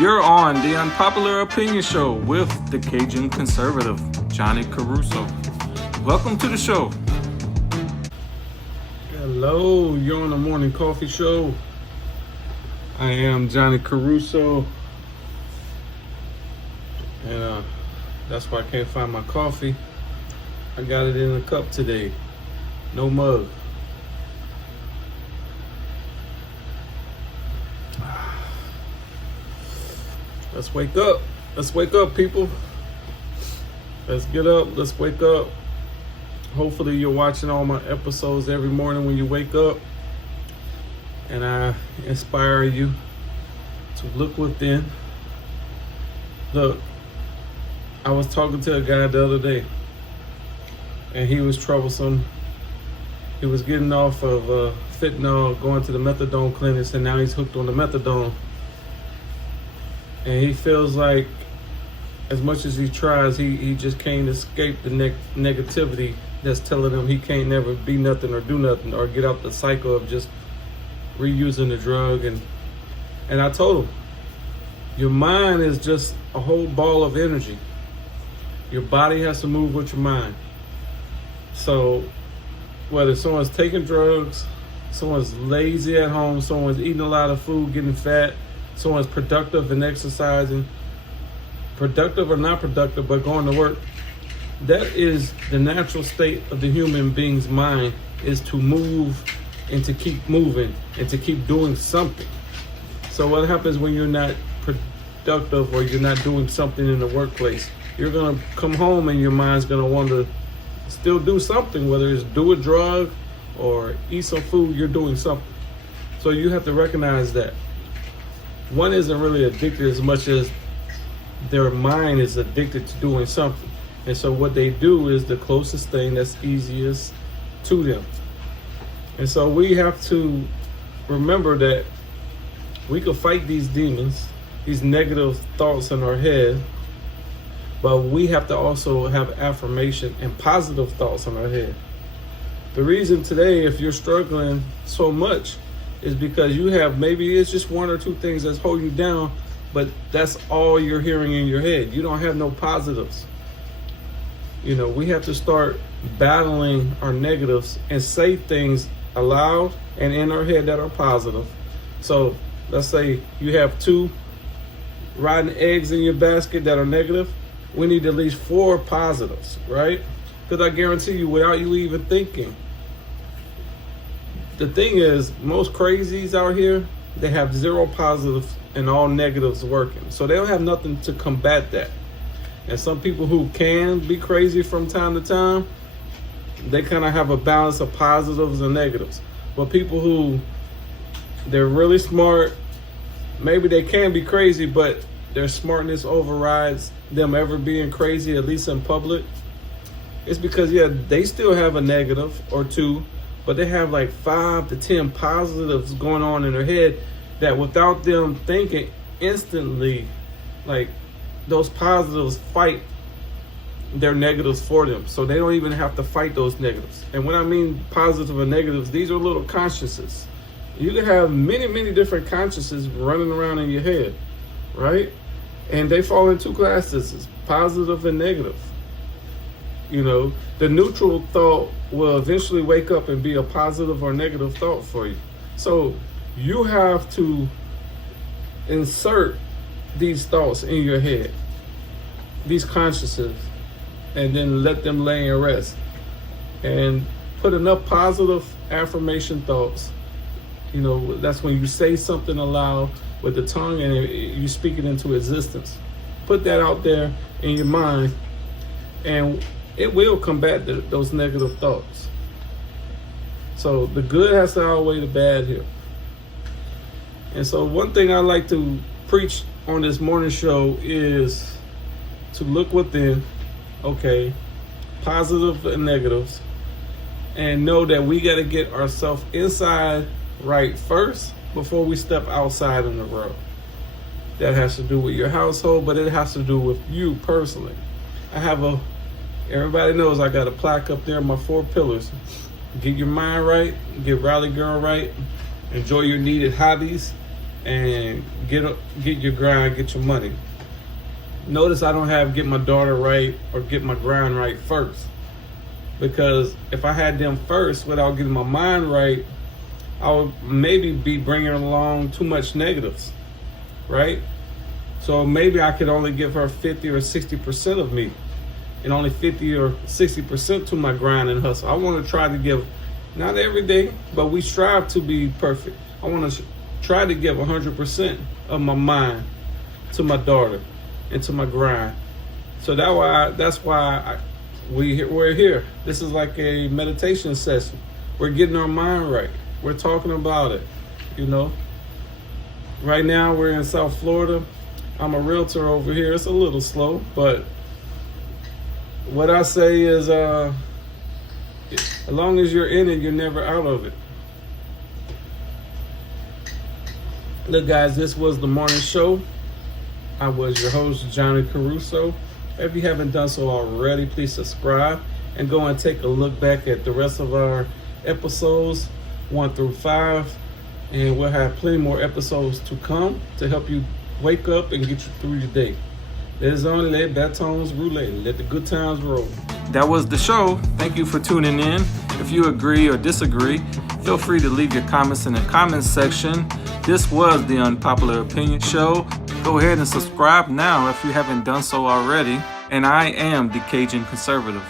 You're on the Unpopular Opinion Show with the Cajun conservative, Johnny Caruso. Welcome to the show. Hello, you're on the Morning Coffee Show. I am Johnny Caruso. And that's why I can't find my coffee. I got it in a cup today. No mug. Let's wake up. Let's wake up, people. Let's get up. Let's wake up. Hopefully you're watching all my episodes every morning when you wake up. And I inspire you to look within. Look, I was talking to a guy the other day, and he was troublesome. He was getting off of fentanyl, going to the methadone clinics, and now he's hooked on the methadone. And he feels like as much as he tries, he just can't escape the negativity that's telling him he can't never be nothing or do nothing or get out the cycle of just reusing the drug. And I told him, your mind is just a whole ball of energy. Your body has to move with your mind. So whether someone's taking drugs, someone's lazy at home, someone's eating a lot of food, getting fat, someone's productive and exercising, productive or not productive, but going to work, that is the natural state of the human being's mind, is to move and to keep moving and to keep doing something. So what happens when you're not productive or you're not doing something in the workplace? You're going to come home and your mind's going to want to still do something, whether it's do a drug or eat some food. You're doing something. So you have to recognize that one isn't really addicted as much as their mind is addicted to doing something. And so what they do is the closest thing that's easiest to them. And so we have to remember that we can fight these demons, these negative thoughts in our head, but we have to also have affirmation and positive thoughts in our head. The reason today, if you're struggling so much, is because you have, maybe it's just one or two things that's holding you down, but that's all you're hearing in your head. You don't have no positives. You know, we have to start battling our negatives and say things aloud and in our head that are positive. So let's say you have 2 rotten eggs in your basket that are negative. We need at least 4 positives, right? Because I guarantee you, without you even thinking, the thing is, most crazies out here, they have 0 positives and all negatives working. So they don't have nothing to combat that. And some people who can be crazy from time to time, they kind of have a balance of positives and negatives. But people who, they're really smart, maybe they can be crazy, but their smartness overrides them ever being crazy, at least in public. It's because, yeah, they still have a negative or 2, but they have like 5 to 10 positives going on in their head that without them thinking, instantly, like, those positives fight their negatives for them. So they don't even have to fight those negatives. And when I mean positive and negatives, these are little consciences. You can have many, many different consciences running around in your head, right? And they fall in 2 classes, positive and negative. You know, the neutral thought will eventually wake up and be a positive or negative thought for you. So you have to insert these thoughts in your head, these consciousnesses, and then let them lay and rest. And put enough positive affirmation thoughts. You know, that's when you say something aloud with the tongue and you speak it into existence. Put that out there in your mind, and it will combat those negative thoughts. So the good has to outweigh the bad here. And so one thing I like to preach on this morning show is to look within, okay, positive and negatives, and know that we got to get ourselves inside right first before we step outside in the world. That has to do with your household, but it has to do with you personally. Everybody knows I got a plaque up there, my 4 pillars. Get your mind right, get Rally Girl right, enjoy your needed hobbies, and get your grind, get your money. Notice I don't have get my daughter right or get my grind right first, because if I had them first without getting my mind right, I would maybe be bringing along too much negatives, right? So maybe I could only give her 50 or 60% of me, and only 50 or 60% to my grind and hustle. I want to try to give, not every day, but we strive to be perfect. I want to try to give 100% of my mind to my daughter and to my grind. So that's why we're here. This is like a meditation session. We're getting our mind right. We're talking about it, you know. Right now we're in South Florida. I'm a realtor over here. It's a little slow, but what I say is, as long as you're in it, you're never out of it. Look, guys, this was the morning show. I was your host, Johnny Caruso. If you haven't done so already, please subscribe and go and take a look back at the rest of our episodes 1 through 5, and we'll have plenty more episodes to come to help you wake up and get you through your day. There's only let batons roulette, let the good times roll. That was the show. Thank you for tuning in. If you agree or disagree, feel free to leave your comments in the comments section. This was the Unpopular Opinion Show. Go ahead and subscribe now if you haven't done so already. And I am the Cajun Conservative.